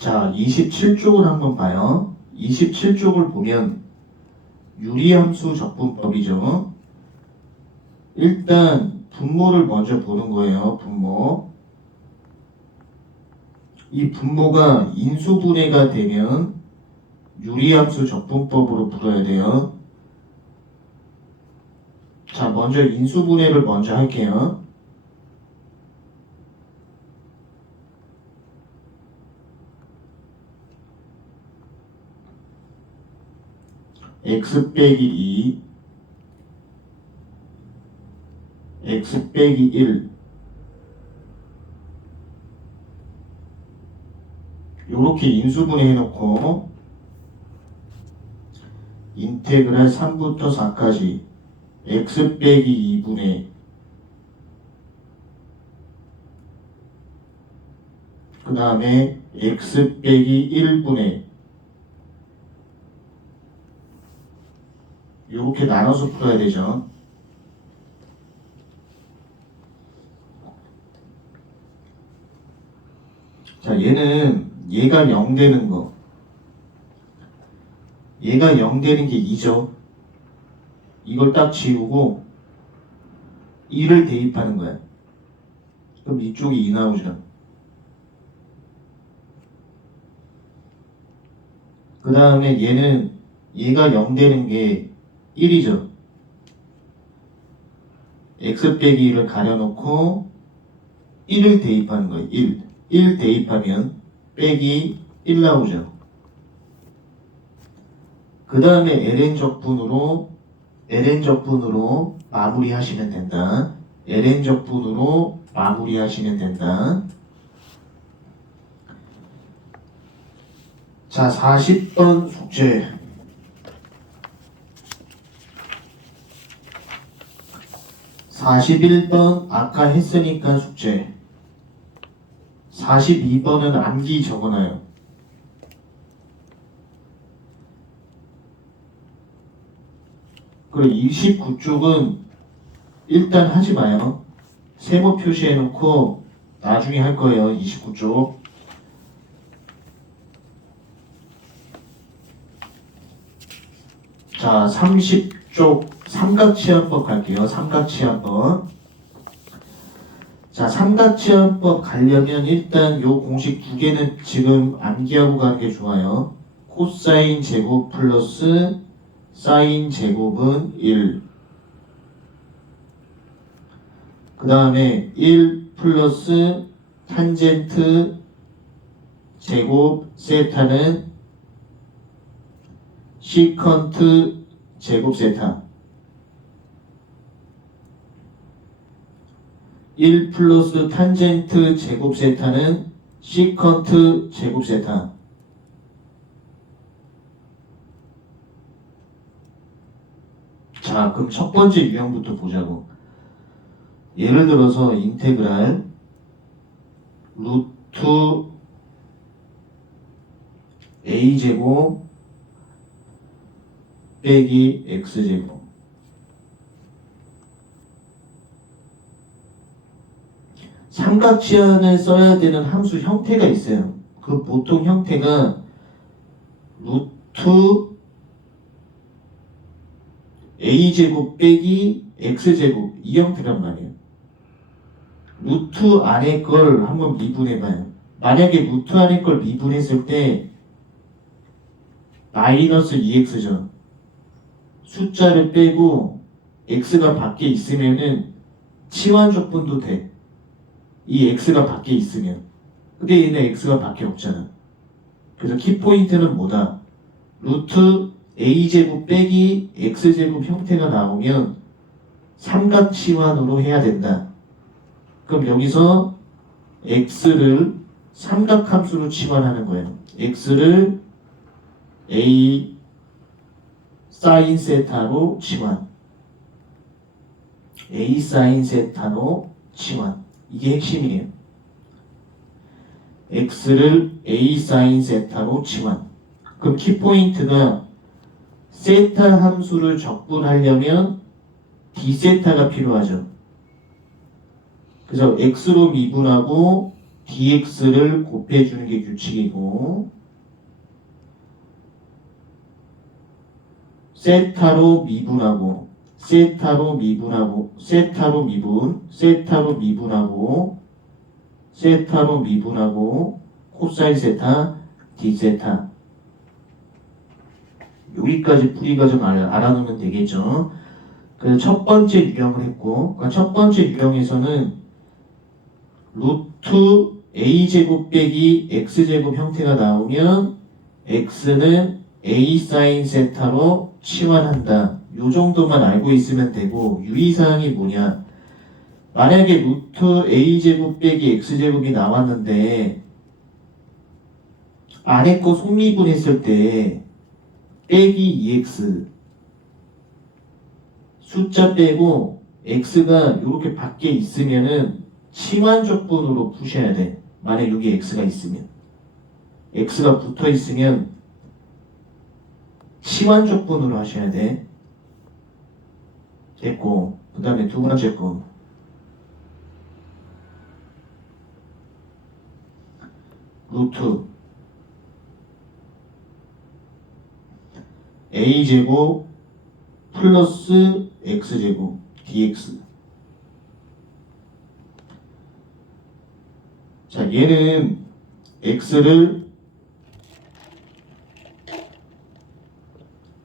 자, 27쪽을 한번 봐요. 27쪽을 보면 유리함수 적분법이죠. 일단 분모를 먼저 보는 거예요. 분모. 이 분모가 인수분해가 되면 유리함수 적분법으로 풀어야 돼요. 자, 먼저 인수분해를 먼저 할게요. x 빼기 2, x 빼기 1 요렇게 인수분해 해놓고 인테그랄 3부터 4까지 x 빼기 2분의 그 다음에 x 빼기 1분의 요렇게 나눠서 풀어야 되죠. 자, 얘가 0 되는 거, 얘가 0 되는 게 2죠. 이걸 딱 지우고 2를 대입하는 거야. 그럼 이쪽이 2 나오죠. 그 다음에 얘가 0 되는 게 1이죠. x 빼기 1을 가려놓고 1을 대입하는 거예요. 1 대입하면 빼기 1 나오죠. 그 다음에 ln적분으로 마무리하시면 된다. ln적분으로 마무리하시면 된다. 자, 40번 숙제. 41번 아까 했으니까 숙제. 42번은 암기 적어놔요. 그리고 29쪽은 일단 하지 마요. 세모 표시해놓고 나중에 할 거예요. 29쪽. 자, 30쪽 삼각치환법 갈게요. 삼각치환법. 자, 삼각치환법 가려면 일단 요 공식 두 개는 지금 암기하고 가는 게 좋아요. 코사인 제곱 플러스 사인 제곱은 1. 그 다음에 1 플러스 탄젠트 제곱 세타는 시컨트 제곱 세타. 1 플러스 탄젠트 제곱 세타는 시컨트 제곱 세타. 자, 그럼 첫 번째 유형부터 보자고. 예를 들어서 인테그랄 루트 a제곱 빼기 x제곱. 삼각지연을 써야 되는 함수 형태가 있어요. 그 보통 형태가 루트 a제곱 빼기 x제곱 이 형태란 말이에요. 루트 안에 걸 한번 미분해봐요. 만약에 루트 안에 걸 미분했을 때 마이너스 2x죠. 숫자를 빼고 x가 밖에 있으면은 치환적분도 돼. 이 x가 밖에 있으면. 근데 얘는 x가 밖에 없잖아. 그래서 키포인트는 뭐다? 루트 a제곱 빼기 x제곱 형태가 나오면 삼각치환으로 해야 된다. 그럼 여기서 x를 삼각함수로 치환하는 거예요. x를 a 사인 세타로 치환. a 사인 세타로 치환. 이게 핵심이에요. x를 a 사인 세타로 치환. 그럼 키포인트가 세타 함수를 적분하려면 d세타가 필요하죠. 그래서 x로 미분하고 dx를 곱해주는 게 규칙이고 세타로 미분하고 세타로 미분하고 세타로 미분하고 코사인 세타 d세타 여기까지 풀이 과정 알아놓으면 되겠죠. 그래서 첫 번째 유형을 했고 그러니까 첫 번째 유형에서는 루트 a제곱 빼기 x제곱 형태가 나오면 x는 a 사인 세타로 치환한다. 요 정도만 알고 있으면 되고 유의사항이 뭐냐 만약에 루트 a제곱 빼기 x제곱이 나왔는데 아래 거 속미분했을 때 빼기 2x 숫자 빼고 x가 이렇게 밖에 있으면은 치환적분으로 푸셔야 돼. 만약 여기 x가 있으면 x가 붙어 있으면 치환적분으로 하셔야 돼. 됐고 그 다음에 두 번째 거 루트 a제곱 플러스 x제곱 dx 자 얘는 x를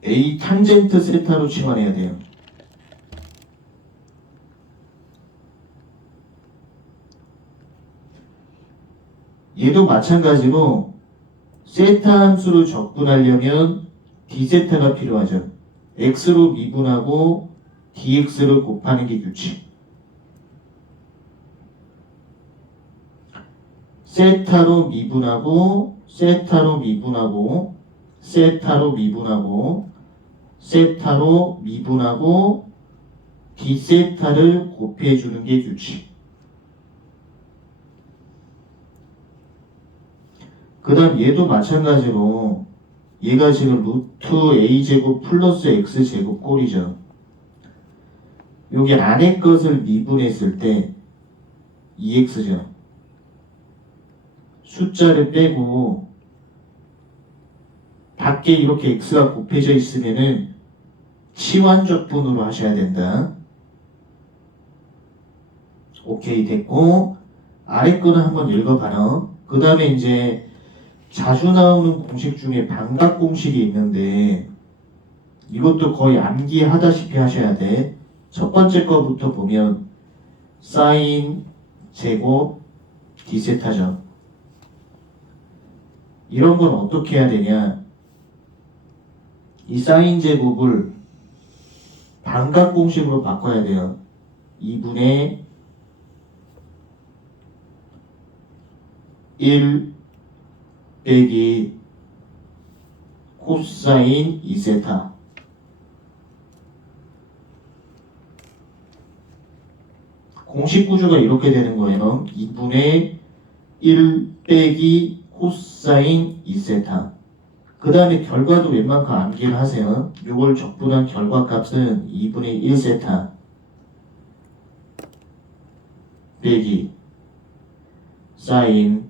a 탄젠트 세타로 치환해야 돼요. 얘도 마찬가지로 세타 함수를 적분하려면 d세타가 필요하죠. x로 미분하고 dx를 곱하는 게 규칙. 세타로 미분하고 세타로 미분하고 세타로 미분하고 세타로 미분하고 d세타를 곱해주는 게 규칙. 그 다음 얘도 마찬가지로 얘가 지금 루트 a제곱 플러스 x제곱 꼴이죠. 여기 안에 것을 미분했을 때 2x죠. 숫자를 빼고 밖에 이렇게 x가 곱해져 있으면은 치환적분으로 하셔야 된다. 오케이 됐고 아래 거는 한번 읽어봐라. 그 다음에 이제 자주 나오는 공식 중에 반각 공식이 있는데 이것도 거의 암기하다시피 하셔야 돼. 첫 번째 거부터 보면 사인 제곱 d세타죠. 이런 건 어떻게 해야 되냐? 이 사인 제곱을 반각 공식으로 바꿔야 돼요. 2분의 1 빼기 코사인 2세타 공식 구조가 이렇게 되는 거예요. 2분의 1 빼기 코사인 2세타 그 다음에 결과도 웬만큼 암기를 하세요. 이걸 적분한 결과값은 2분의 1세타 빼기 사인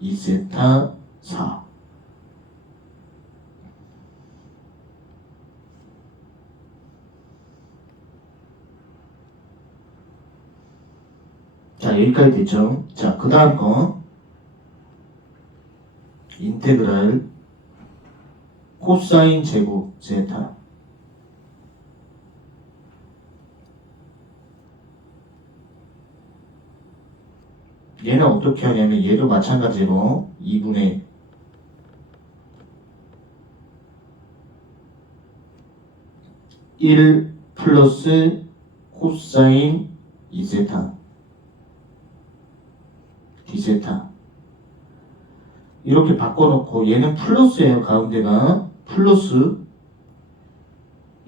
2세타 4 자 여기까지 됐죠. 자 그 다음 거 인테그랄 코사인 제곱 제타 얘는 어떻게 하냐면 얘도 마찬가지로 2분의 1 플러스 코사인 2세타 d세타 이렇게 바꿔놓고 얘는 플러스예요. 가운데가 플러스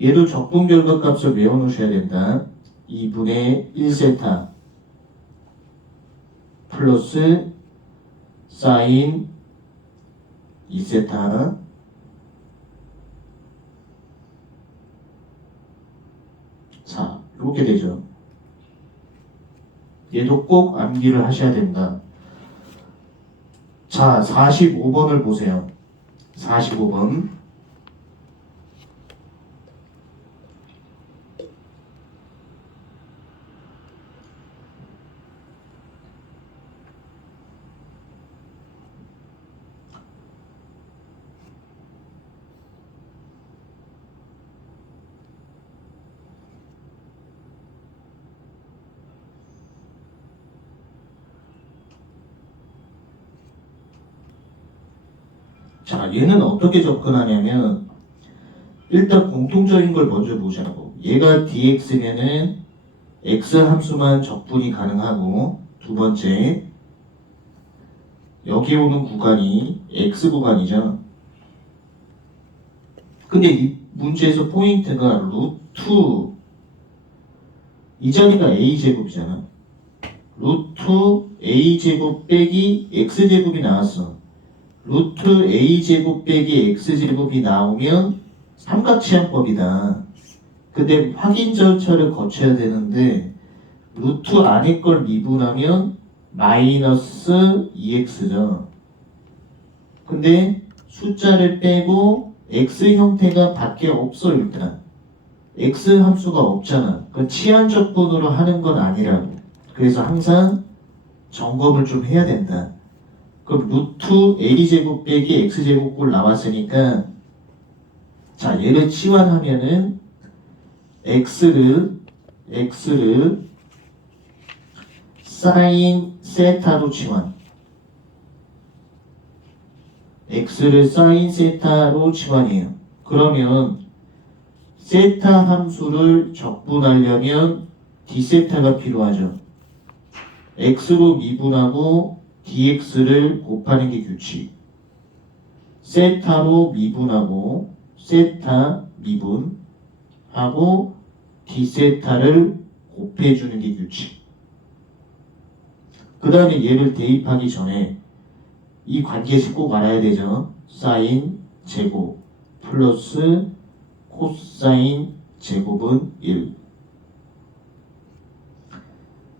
얘도 적분 결과값을 외워놓으셔야 된다. 2분의 1세타 플러스 사인 2세타 자 이렇게 되죠. 얘도 꼭 암기를 하셔야 된다. 자, 45번을 보세요. 45번. 자, 얘는 어떻게 접근하냐면 일단 공통적인 걸 먼저 보자고. 얘가 dx면은 x 함수만 적분이 가능하고, 두 번째 여기 오는 구간이 x 구간이죠. 근데 이 문제에서 포인트가 루트, 이 자리가 a제곱이잖아. 루트 a제곱 빼기 x제곱이 나왔어. 루트 a제곱 빼기 x제곱이 나오면 삼각치환법이다. 근데 확인 절차를 거쳐야 되는데 루트 안에 걸 미분하면 마이너스 2x죠. 근데 숫자를 빼고 x 형태가 밖에 없어. 일단 x 함수가 없잖아. 그 치환적분으로 하는 건 아니라고. 그래서 항상 점검을 좀 해야 된다. 그럼 루트 a제곱 빼기 x제곱 꼴 나왔으니까, 자, 얘를 치환하면은 x를 사인 세타로 치환, x를 사인 세타로 치환해요. 그러면 세타 함수를 적분하려면 d세타가 필요하죠. x로 미분하고 dx를 곱하는 게 규칙. 세타로 미분하고 세타 미분하고 d세타를 곱해주는 게 규칙. 그 다음에 얘를 대입하기 전에 이 관계식 꼭 알아야 되죠. 사인 제곱 플러스 코사인 제곱은 1.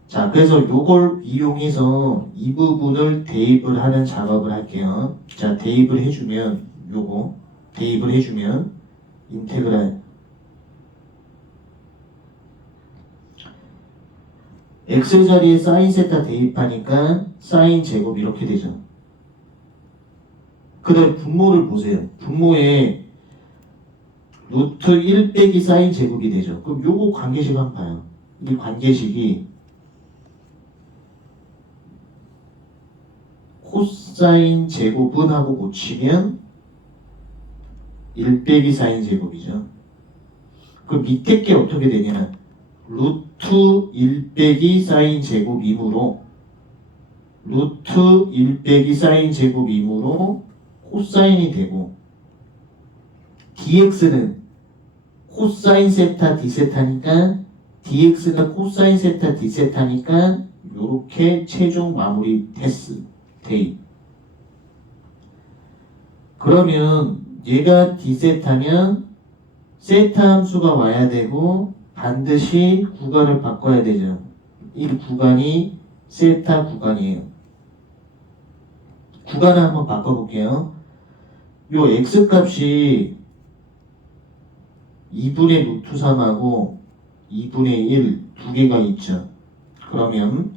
자, 그래서 요걸 이용해서 이 부분을 대입을 하는 작업을 할게요. 자, 대입을 해주면 요거 대입을 해주면 인테그랄 x 자리에 사인 세타 대입하니까 사인 제곱 이렇게 되죠. 그 다음 분모를 보세요. 분모에 루트 1 빼기 사인 제곱이 되죠. 그럼 요거 관계식 한번 봐요. 이 관계식이 코사인 제곱은 하고 고치면 1 빼기 사인 제곱이죠. 그 밑에 게 어떻게 되냐, 루트 1 빼기 사인 제곱이므로 루트 1 빼기 사인 제곱이므로 코사인이 되고, dx는 코사인 세타 d세타니까 dx가 코사인 세타 d세타니까 요렇게 최종 마무리 테스트 대입. 그러면 얘가 d세타면 세타 함수가 와야 되고 반드시 구간을 바꿔야 되죠. 이 구간이 세타 구간이에요. 구간을 한번 바꿔볼게요. 요 x값이 2분의 루트 3하고 2분의 1 두 개가 있죠. 그러면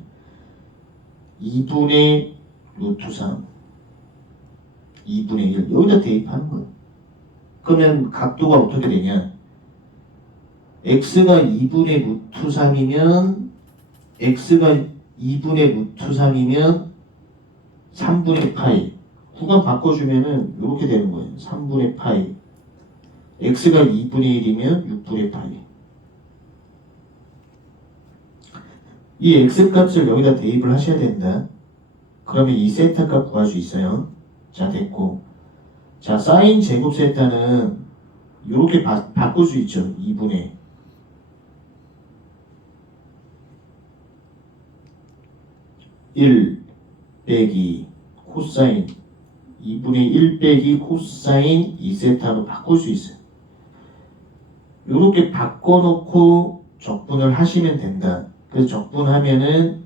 2분의 루트 3 2분의 1 여기다 대입하는 거예요. 그러면 각도가 어떻게 되냐, x가 2분의 루트 3이면 x가 2분의 루트 3이면 3분의 파이, 구간 바꿔주면은 이렇게 되는 거예요. 3분의 파이. x가 2분의 1이면 6분의 파이. 이 x값을 여기다 대입을 하셔야 된다. 그러면 이 세타 값 구할 수 있어요. 자, 됐고. 자, 사인 제곱 세타는 이렇게 바꿀 수 있죠. 2분의 1 빼기 코사인 2분의 1 빼기 코사인 2세타로 바꿀 수 있어요. 이렇게 바꿔놓고 적분을 하시면 된다. 그래서 적분하면은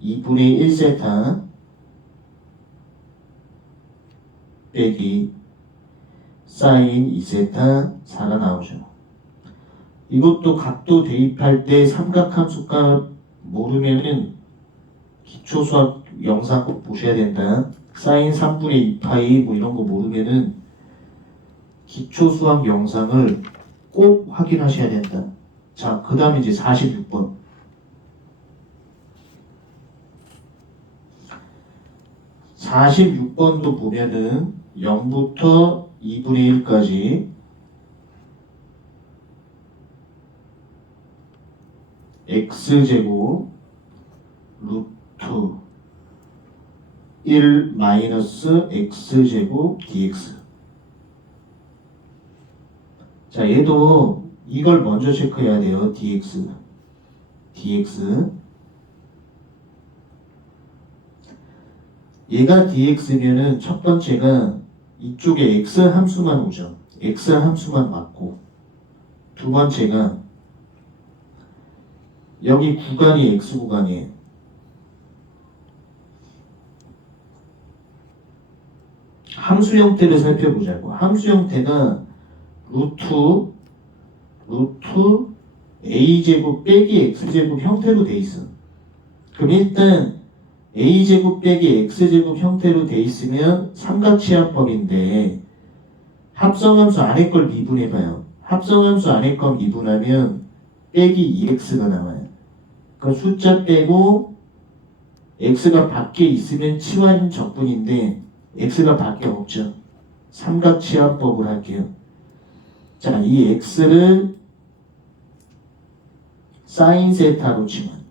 2분의 1세타 빼기 사인 2세타 4가 나오죠. 이것도 각도 대입할 때 삼각함수값 모르면은 기초수학 영상 꼭 보셔야 된다. 사인 3분의 2파이 뭐 이런 거 모르면은 기초수학 영상을 꼭 확인하셔야 된다. 자, 그 다음에 이제 46번. 46번도 보면은 0부터 2분의 1까지 x제곱 루트 1 마이너스 x제곱 dx. 자, 얘도 이걸 먼저 체크해야 돼요. dx. 얘가 dx면은 첫 번째가 이쪽에 x 함수만 오죠. x 함수만 맞고, 두 번째가 여기 구간이 x 구간이에요. 함수 형태를 살펴보자고. 함수 형태가 루트 a제곱 빼기 x제곱 형태로 돼 있어. 그럼 일단 a제곱 빼기 x제곱 형태로 돼 있으면 삼각치환법인데 합성함수 안에 걸 미분해봐요. 합성함수 안에 걸 미분하면 빼기 2x가 나와요. 그러니까 숫자 빼고 x가 밖에 있으면 치환 적분인데 x가 밖에 없죠. 삼각치환법을 할게요. 자, 이 x를 사인 세타로 치면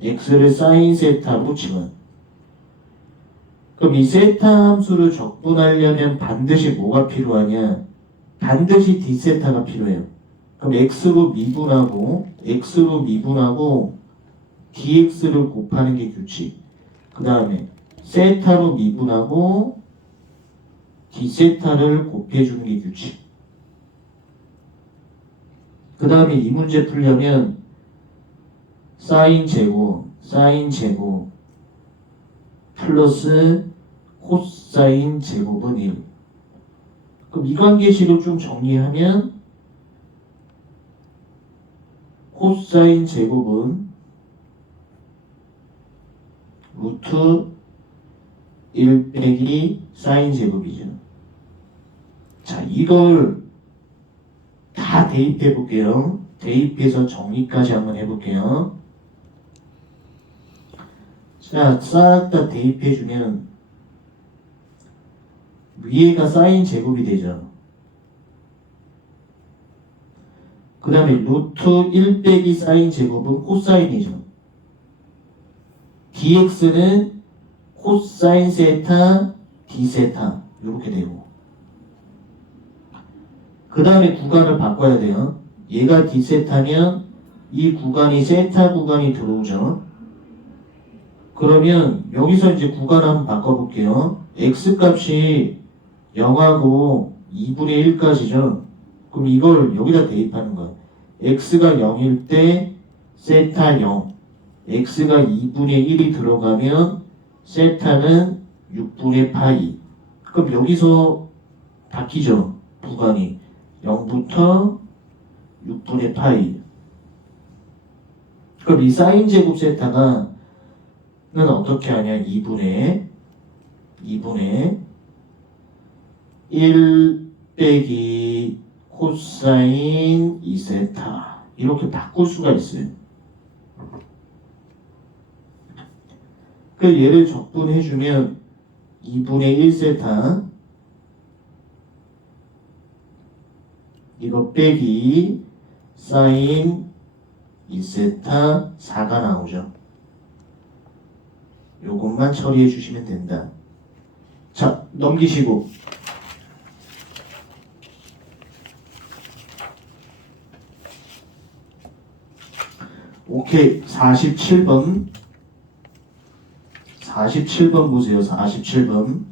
x를 사인 세타로 치면 그럼 이 세타 함수를 적분하려면 반드시 뭐가 필요하냐? 반드시 d세타가 필요해요. 그럼 x로 미분하고 dx를 곱하는 게 규칙. 그 다음에 세타로 미분하고 d세타를 곱해주는 게 규칙. 그 다음에 이 문제 풀려면 사인 제곱 플러스 코사인 제곱은 1. 그럼 이 관계식을 좀 정리하면 코사인 제곱은 루트 1 빼기 사인 제곱이죠. 자, 이걸 다 대입해 볼게요. 대입해서 정리까지 한번 해볼게요. 자, 싹 다 대입해 주면 위에가 사인 제곱이 되죠. 그 다음에 루트 1 빼기 사인 제곱은 코사인이죠. dx는 코사인 세타 d세타 이렇게 되고, 그 다음에 구간을 바꿔야 돼요. 얘가 d세타면 이 구간이 세타 구간이 들어오죠. 그러면 여기서 이제 구간 한번 바꿔볼게요. x값이 0하고 2분의 1까지죠. 그럼 이걸 여기다 대입하는 거예요. x가 0일 때 세타 0, x가 2분의 1이 들어가면 세타는 6분의 파이. 그럼 여기서 바뀌죠. 구간이 0부터 6분의 파이. 그럼 이 사인 제곱 세타가 는 어떻게 하냐? 2분의 1 빼기 코사인 2세타 이렇게 바꿀 수가 있어요. 그 얘를 적분해주면 2분의 1세타 이거 빼기 사인 2세타 4가 나오죠. 요것만 처리해 주시면 된다. 자, 넘기시고 오케이. 47번 보세요. 47번.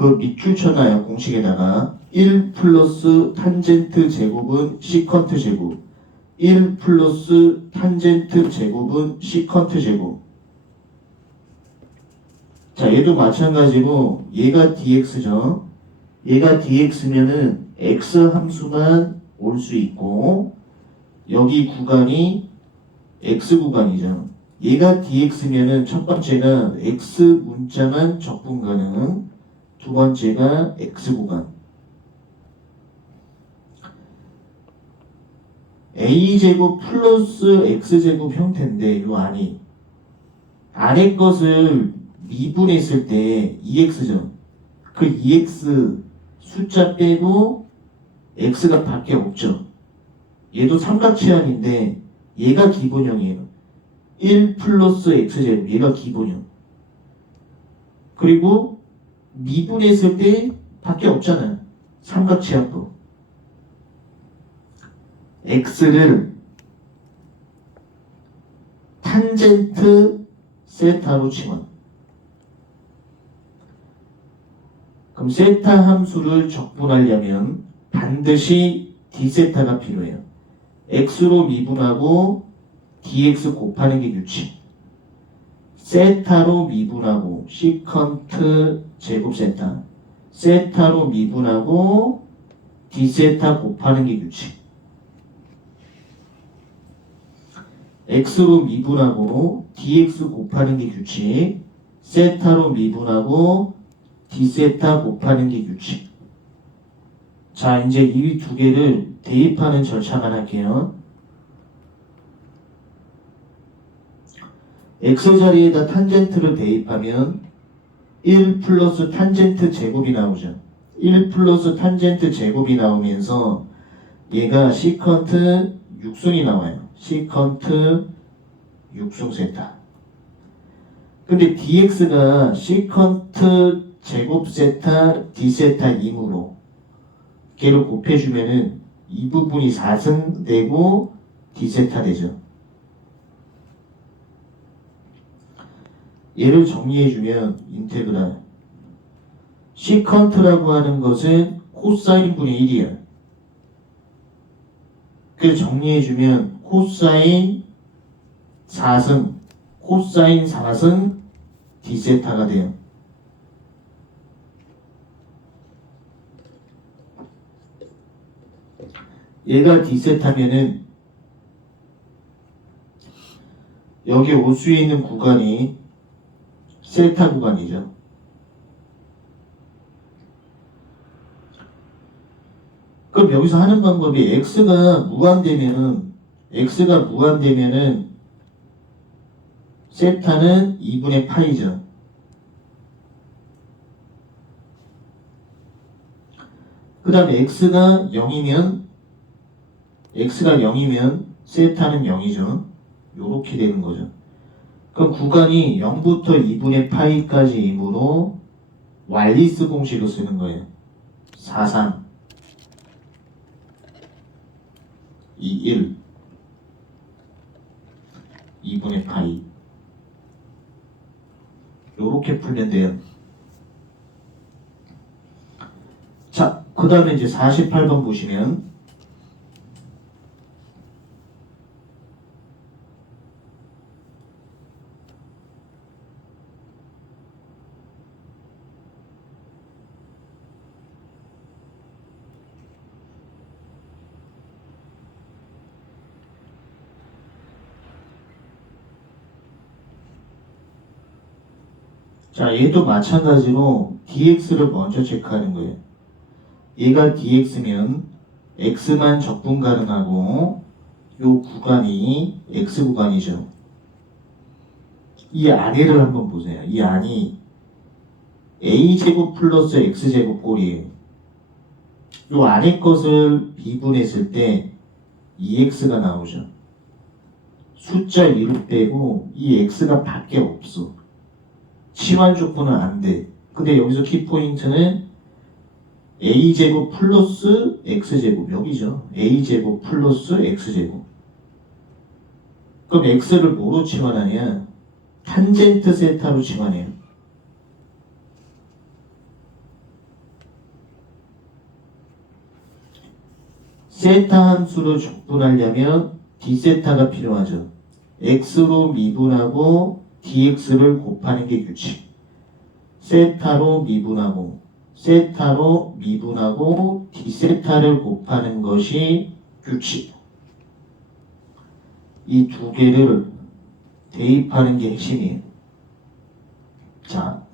그 밑줄 쳐놔요. 공식에다가 1 플러스 탄젠트 제곱은 시컨트 제곱, 1 플러스 탄젠트 제곱은 시컨트 제곱. 자, 얘도 마찬가지로 얘가 dx죠. 얘가 dx면은 x 함수만 올 수 있고 여기 구간이 x 구간이죠. 얘가 dx면은 첫 번째가 x 문자만 적분 가능, 두 번째가 x 구간. a제곱 플러스 x제곱 형태인데 요 안이 아래 것을 미분했을 때 2x죠. 그 2x 숫자 빼고 x가 밖에 없죠. 얘도 삼각치환인데 얘가 기본형이에요. 1 플러스 x제곱, 얘가 기본형. 그리고 미분했을 때 밖에 없잖아요. 삼각치환법. x를 탄젠트 세타로 치면, 그럼 세타 함수를 적분하려면 반드시 d세타가 필요해요. x로 미분하고 dx 곱하는 게 규칙. 세타로 미분하고 시컨트 제곱 세타, 세타로 미분하고 d세타 곱하는 게 규칙. x로 미분하고 dx 곱하는 게 규칙, 세타로 미분하고 d세타 곱하는 게 규칙. 자, 이제 이 두 개를 대입하는 절차만 할게요. x 자리에다 탄젠트를 대입하면 1 플러스 탄젠트 제곱이 나오죠. 1 플러스 탄젠트 제곱이 나오면서 얘가 시컨트 육순이 나와요. 시컨트 육승 세타. 근데 dx가 시컨트 제곱 세타 d세타 2무로 걔를 곱해주면은 이 부분이 4승 되고 d세타 되죠. 얘를 정리해주면 인테그랄 시컨트라고 하는 것은 코사인 분의 1이야. 그래서 정리해주면 코사인 4승, 코사인 4승 d세타가 돼요. 얘가 d세타면은 여기 올 수 있는 구간이 세타 구간이죠. 그럼 여기서 하는 방법이 x가 무한되면은 세타는 2분의 파이죠. 그 다음에 x가 0이면 세타는 0이죠. 요렇게 되는 거죠. 그럼 구간이 0부터 2분의 파이까지이므로 왈리스 공식을 쓰는 거예요. 4, 3, 2, 1 2분의 파이 요렇게 풀면 돼요. 자, 그 다음에 이제 48번 보시면 자, 얘도 마찬가지로 dx를 먼저 체크하는 거예요. 얘가 dx면 x만 적분 가능하고 요 구간이 x 구간이죠. 이 아래를 한번 보세요. 이 안이 a제곱 플러스 x제곱 꼴이에요. 요 안에 것을 미분했을 때 2x가 나오죠. 숫자 2를 빼고 이 x가 밖에 없어. 치환 조건은 안 돼. 근데 여기서 키포인트는 a제곱 플러스 x제곱 여기죠. a제곱 플러스 x제곱. 그럼 x를 뭐로 치환하냐? 탄젠트 세타로 치환해요. 세타 함수로 적분하려면 d세타가 필요하죠. x로 미분하고 dx를 곱하는 게 규칙. 세타로 미분하고 d세타를 곱하는 것이 규칙. 이 두 개를 대입하는 게 핵심이에요. 자,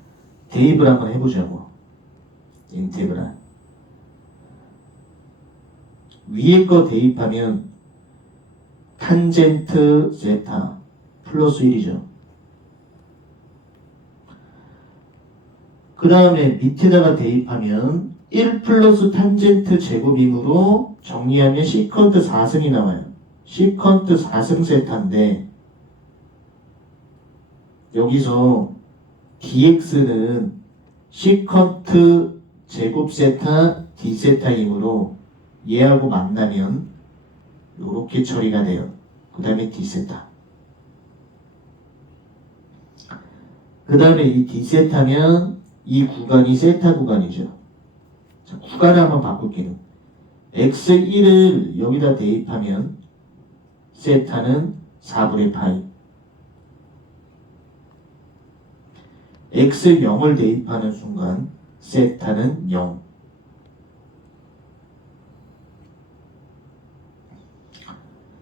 대입을 한번 해보자고. 인테그랄. 위에 거 대입하면 탄젠트 세타 플러스 1이죠. 그 다음에 밑에다가 대입하면 1 플러스 탄젠트 제곱이므로 정리하면 시컨트 4승이 나와요. 시컨트 4승 세타인데 여기서 dx는 시컨트 제곱 세타 d세타이므로 얘하고 만나면 이렇게 처리가 돼요. 그 다음에 d세타. 그 다음에 이 d세타면 이 구간이 세타 구간이죠. 자, 구간을 한번 바꿀게요. x1을 여기다 대입하면 세타는 4분의 파이. x0을 대입하는 순간 세타는 0.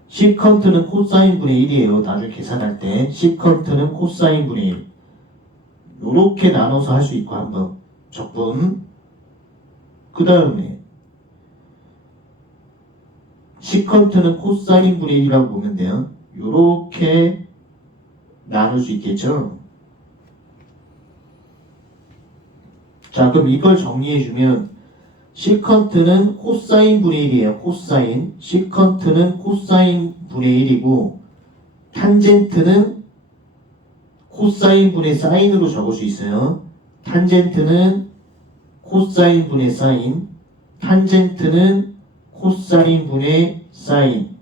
시컨트는 코사인 분의 1이에요. 나중에 계산할 때 시컨트는 코사인 분의 1. 요렇게 나눠서 할 수 있고 한번 적분. 그 다음에 시컨트는 코사인 분의 1이라고 보면 돼요. 요렇게 나눌 수 있겠죠. 자, 그럼 이걸 정리해주면 시컨트는 코사인 분의 1이에요. 코사인. 시컨트는 코사인 분의 1이고 탄젠트는 코사인 분의 사인으로 적을 수 있어요. 탄젠트는 코사인 분의 사인. 탄젠트는 코사인 분의 사인.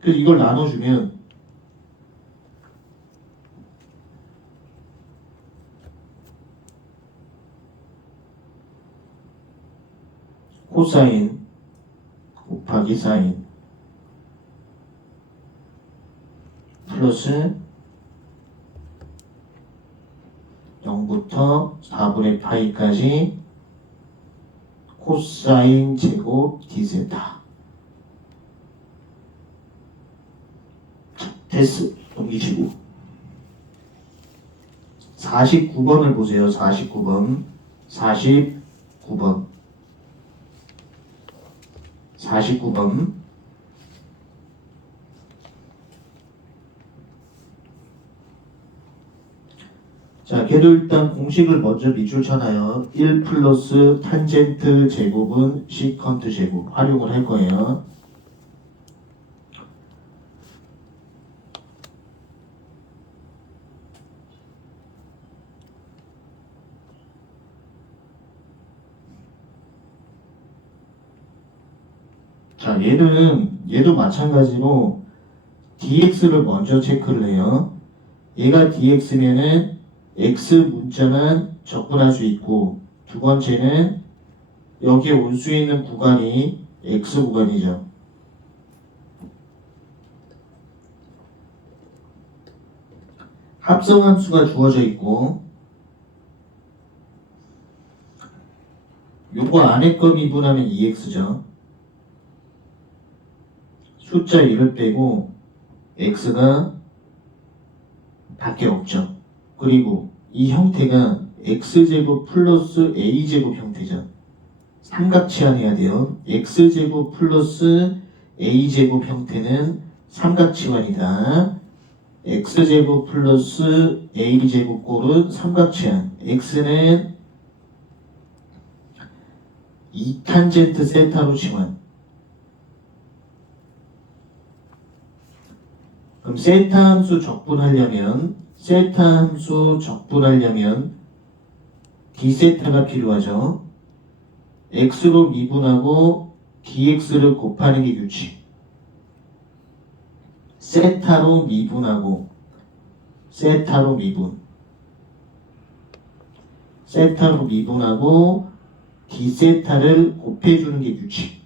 그래서 이걸 나눠주면 코사인 곱하기 사인 플러스 0부터 4분의 파이까지 코사인 제곱 d세타. 됐어. 넘기시고 49번을 보세요. 49번 '자, 걔도 일단 공식을 먼저 밑줄 쳐놔요. 1 플러스 탄젠트 제곱은 시컨트 제곱 활용을 할 거예요. 자, 얘도 마찬가지로 dx를 먼저 체크를 해요. 얘가 dx면은 x 문자만 적분할 수 있고, 두 번째는 여기에 올 수 있는 구간이 x 구간이죠. 합성함수가 주어져 있고, 요거 안에 거 미분하면 2x죠. 숫자 1을 빼고 x가 밖에 없죠. 그리고 이 형태가 x제곱 플러스 a제곱 형태죠. 삼각치환해야 돼요. x제곱 플러스 a제곱 형태는 삼각치환이다. x제곱 플러스 a제곱 꼴은 삼각치환. x는 2탄젠트 세타로 치환. 그럼 세타 함수 적분하려면 d세타가 필요하죠. x로 미분하고 dx를 곱하는 게 규칙. 세타로 미분. 세타로 미분하고 d세타를 곱해주는 게 규칙.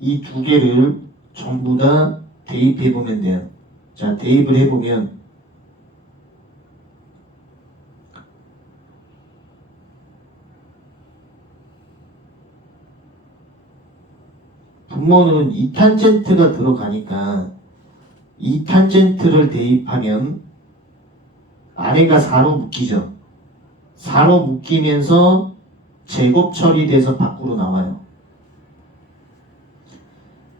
이 두 개를 전부 다 대입해 보면 돼요. 자, 대입을 해보면 분모는 이 탄젠트가 들어가니까 이 탄젠트를 대입하면 아래가 4로 묶이죠. 4로 묶이면서 제곱 처리돼서 밖으로 나와요.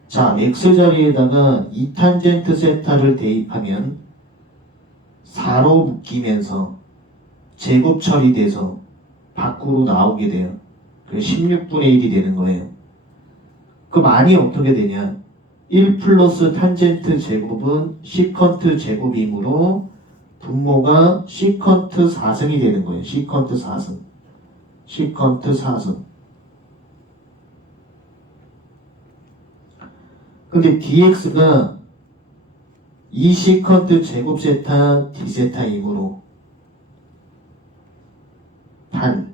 자, x 자리에다가 이 탄젠트 세타를 대입하면 4로 묶이면서 제곱 처리돼서 밖으로 나오게 돼요. 그래서 16분의 1이 되는 거예요. 그럼 안이 어떻게 되냐? 1 플러스 탄젠트 제곱은 시컨트 제곱이므로 분모가 시컨트 4승이 되는 거예요. 시컨트 4승. 시컨트 4승. 근데 dx가 2 시컨트 제곱 세타 d 세타이므로 8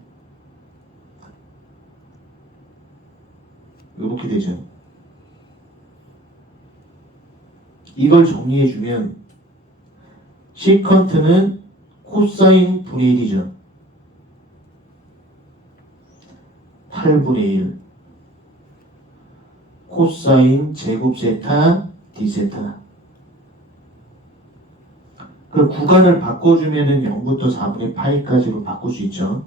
이렇게 되죠. 이걸 정리해주면 시컨트는 코사인 분의 1이죠. 8분의 1 코사인 제곱 세타 d 세타. 그 구간을 바꿔주면은 0부터 4분의 파이까지로 바꿀 수 있죠.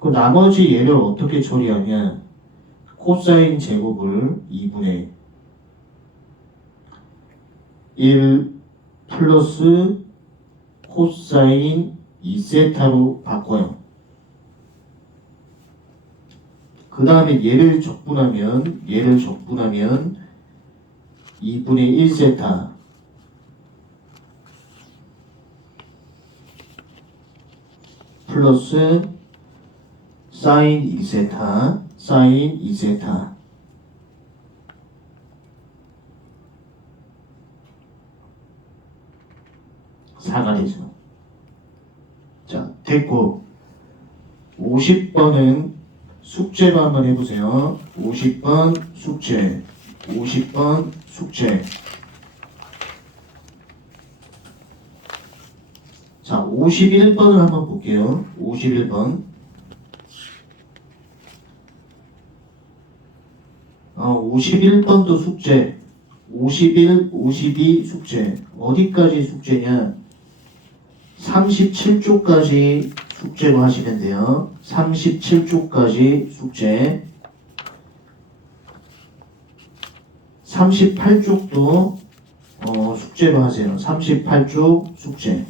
그 나머지 얘를 어떻게 처리하냐? 코사인 제곱을 2분의 1 플러스 코사인 2세타로 바꿔요. 그 다음에 얘를 적분하면 2분의 1세타 플러스 사인 2세타 사인 2세타 4가 되죠. 자, 됐고 50번은 숙제로 한번 해보세요. 50번 숙제 50번 숙제. 자, 51번을 한번 볼게요. 51번 51번도 숙제 51, 52 숙제. 어디까지 숙제냐? 37쪽까지 숙제로 하시면 돼요. 37쪽까지 숙제. 38쪽도 숙제로 하세요. 38쪽 숙제.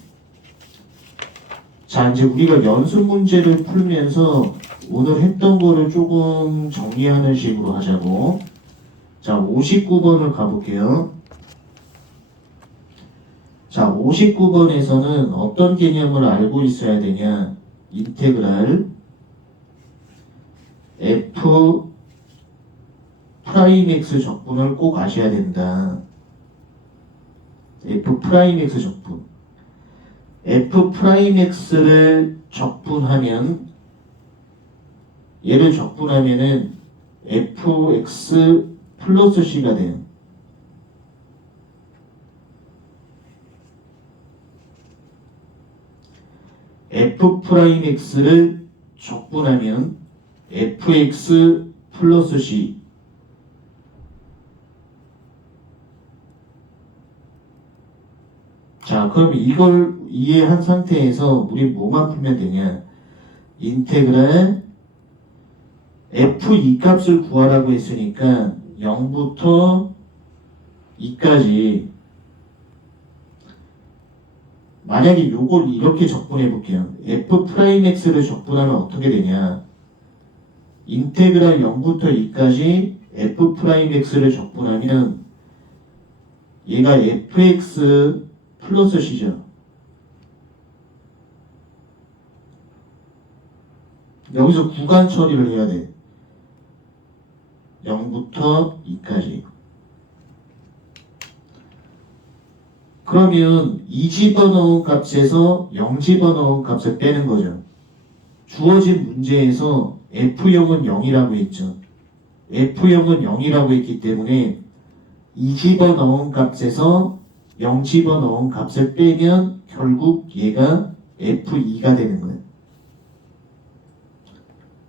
자, 이제 우리가 연습 문제를 풀면서 오늘 했던 거를 조금 정리하는 식으로 하자고. 자, 59번을 가볼게요. 자, 59번에서는 어떤 개념을 알고 있어야 되냐? 인테그랄 f 프라임 x 적분을 꼭 아셔야 된다. f 프라임 x 적분. f 프라임 x를 적분하면 얘를 적분하면은 fx 플러스 c가 돼요. f 프라임 x를 적분하면 fx 플러스 c. 자, 그럼 이걸 이해한 상태에서 우리 뭐만 풀면 되냐? 인테그랄 f2 값을 구하라고 했으니까 0부터 2까지. 만약에 요걸 이렇게 적분해 볼게요. f 프라임 x를 적분하면 어떻게 되냐? 인테그랄 0부터 2까지 f 프라임 x를 적분하면 얘가 fx 플러스 c죠. 여기서 구간 처리를 해야 돼. 0부터 2까지. 그러면 2 집어넣은 값에서 0 집어넣은 값을 빼는 거죠. 주어진 문제에서 F0은 0이라고 했죠. F형은 0이라고 했기 때문에 이 집어넣은 값에서 0 집어넣은 값을 빼면 결국 얘가 F2가 되는 거예요.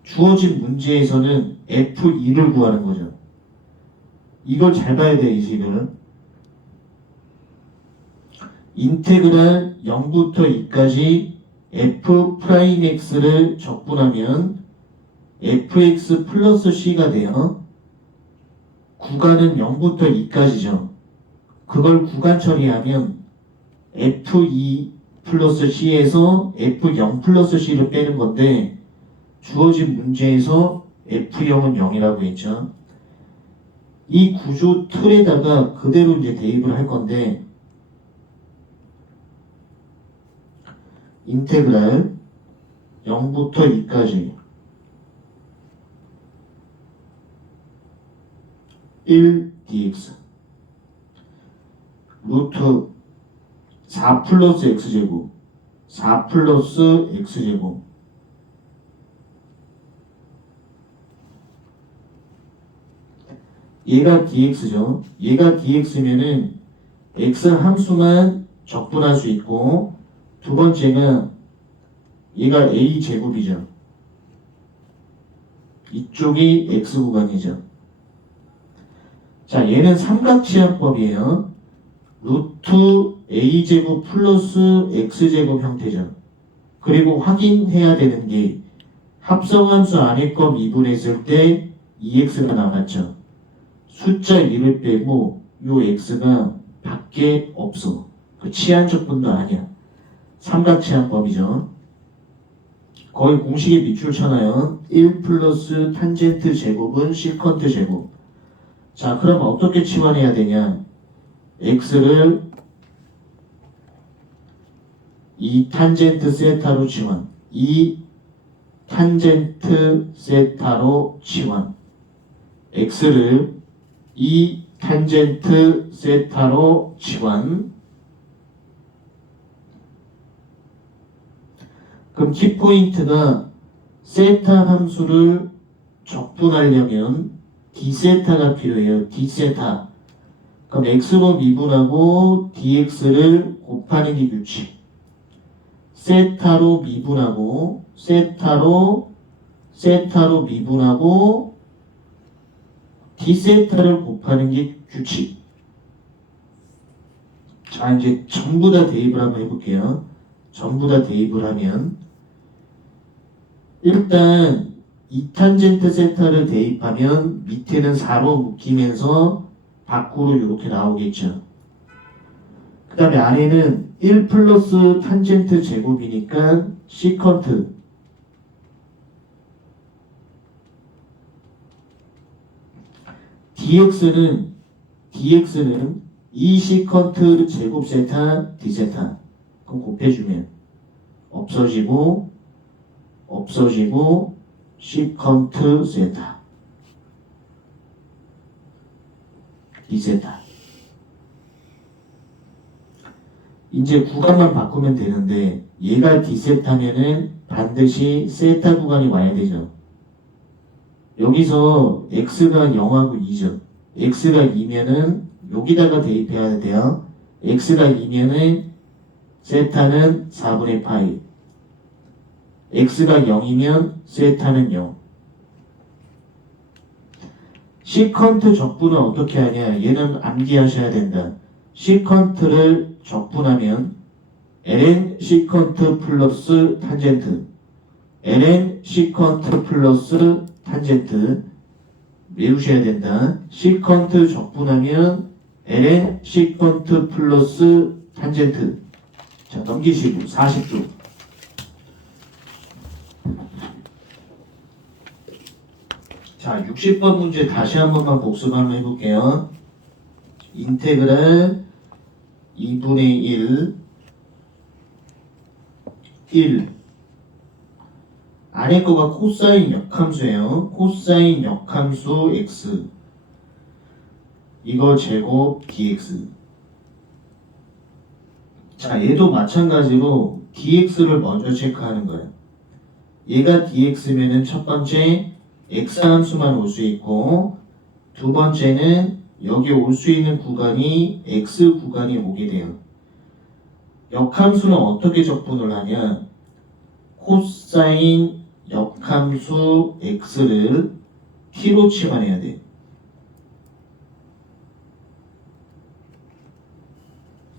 주어진 문제에서는 F2를 구하는 거죠. 이걸 잘 봐야 돼요, 이 식을. 인테그랄 0부터 2까지 F'X를 적분하면 Fx 플러스 C가 돼요. 구간은 0부터 2까지죠. 그걸 구간 처리하면 F2 플러스 C에서 F0 플러스 C를 빼는 건데 주어진 문제에서 F0은 0이라고 했죠. 이 구조 틀에다가 그대로 이제 대입을 할 건데 인테그랄 0부터 2까지 1dx 루트 4 플러스 x제곱 4 플러스 x제곱 얘가 dx죠. 얘가 dx면은 x 함수만 적분할 수 있고 두 번째가 얘가 a제곱이죠. 이쪽이 x 구간이죠. 자, 얘는 삼각치환법이에요. 루트 a제곱 플러스 x제곱 형태죠. 그리고 확인해야 되는 게 합성함수 안에 거 미분했을 때 2x가 나왔죠. 숫자 1을 빼고 요 x가 밖에 없어. 그 치환적분도 아니야. 삼각치환법이죠. 거의 공식에 밑줄 쳐놔요. 1 플러스 탄젠트 제곱은 시컨트 제곱. 자, 그럼 어떻게 치환해야 되냐? x를 2 탄젠트 세타로 치환. 2 탄젠트 세타로 치환. x를 2 탄젠트 세타로 치환. 그럼 키포인트가 세타 함수를 적분하려면 d세타가 필요해요. d세타. 그럼 x로 미분하고 dx를 곱하는 게 규칙. 세타로 미분하고 세타로 미분하고 d세타를 곱하는 게 규칙. 자, 이제 전부 다 대입을 한번 해볼게요. 전부 다 대입을 하면 일단 2탄젠트 세타를 대입하면 밑에는 4로 묶이면서 밖으로 이렇게 나오겠죠. 그 다음에 안에는 1 플러스 탄젠트 제곱이니까 시컨트 dx는 2 시컨트 제곱 세타 d세타. 그럼 곱해주면 없어지고 시컨트 세타 d세타. 이제 구간만 바꾸면 되는데 얘가 d세타면은 반드시 세타 구간이 와야 되죠. 여기서 x가 0하고 2죠. x가 2면은 여기다가 대입해야 돼요. x가 2면은 세타는 4분의 파이. x가 0이면 세타는 0. 시컨트 적분은 어떻게 하냐? 얘는 암기하셔야 된다. 시컨트를 적분하면 ln 시컨트 플러스 탄젠트 ln 시컨트 플러스 탄젠트 외우셔야 된다. 시컨트 적분하면 ln 시컨트 플러스 탄젠트. 자, 넘기시고 40조. 자, 60번 문제 다시 한 번만 복습 한번 해볼게요. 인테그랄 2분의 1 안에 거가 코사인 역함수예요. 코사인 역함수 x 이거 제곱 dx. 자, 얘도 마찬가지로 dx를 먼저 체크하는 거예요. 얘가 dx면은 첫 번째 x 함수만 올 수 있고, 두 번째는 여기 올 수 있는 구간이 x 구간이 오게 돼요. 역함수는 어떻게 적분을 하냐? 코사인 역함수 x를 t로 치환해야 돼.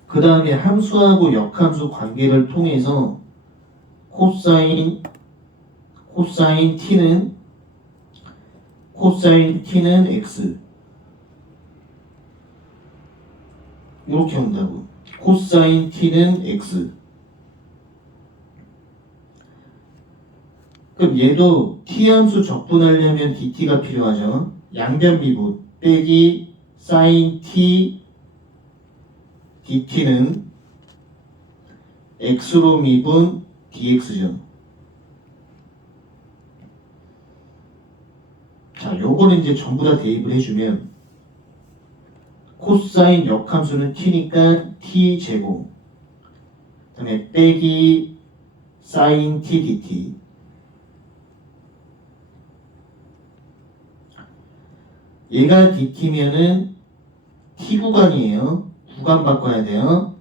그 다음에 함수하고 역함수 관계를 통해서 코사인 t는 x 이렇게 온다고. 코사인 t는 x. 그럼 얘도 t함수 적분하려면 dt가 필요하죠. 양변미분 빼기 sin t dt는 x로 미분 dx죠. 자, 요거는 이제 전부 다 대입을 해주면 코사인 역함수는 t니까 t제곱, 그 다음에 빼기 sin t dt, 얘가 dt면은 t 구간이에요. 구간 바꿔야 돼요.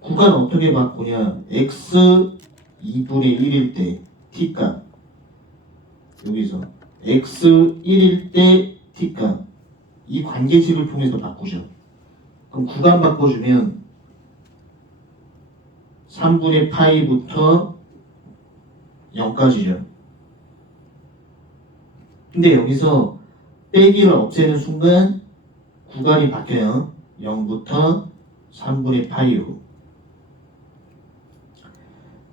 구간 어떻게 바꾸냐? x 2분의 1일 때 t값, 여기서 x 1일 때 t값, 이 관계식을 통해서 바꾸죠. 그럼 구간 바꿔주면 3분의 파이부터 0까지죠. 근데 여기서 빼기를 없애는 순간 구간이 바뀌어요. 0부터 3분의 파이로.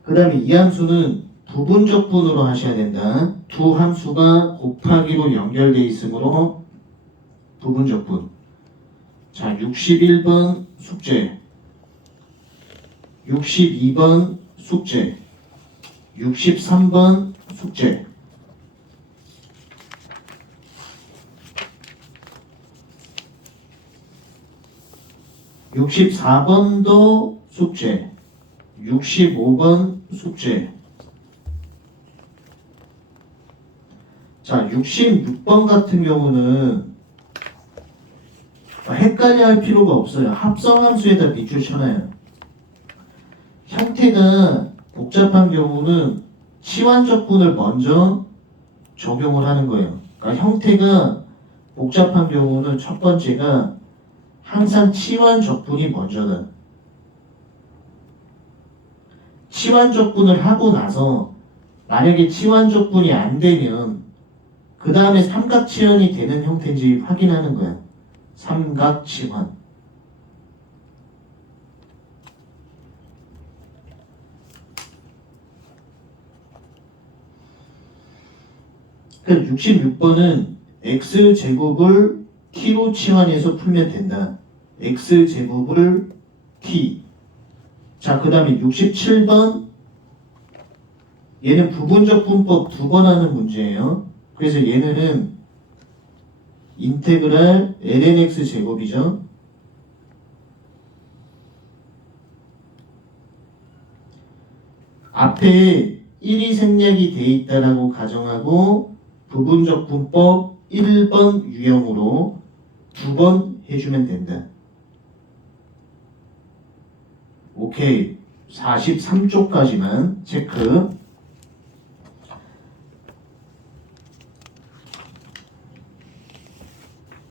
그 다음에 이 함수는 부분적분으로 하셔야 된다. 두 함수가 곱하기로 연결되어 있으므로 부분적분. 자, 61번 숙제, 62번 숙제, 63번 숙제. 64번도 숙제, 65번 숙제. 자, 66번 같은 경우는 헷갈려 할 필요가 없어요. 합성함수에다 밑줄 쳐놔요. 형태가 복잡한 경우는 치환적분을 먼저 적용을 하는 거예요. 그러니까 형태가 복잡한 경우는 첫 번째가 항상 치환적분이 먼저다. 치환적분을 하고 나서 만약에 치환적분이 안 되면 그 다음에 삼각치환이 되는 형태인지 확인하는 거야. 삼각치환. 그래서 66번은 x제곱을 t로 치환해서 풀면 된다. x제곱을 t. 자, 그 다음에 67번, 얘는 부분적 분법 두 번 하는 문제예요. 그래서 얘는 인테그랄 lnx 제곱이죠. 앞에 1이 생략이 돼 있다라고 가정하고 부분적 분법 1번 유형으로 두 번 해주면 된다. 오케이. 43쪽까지만 체크.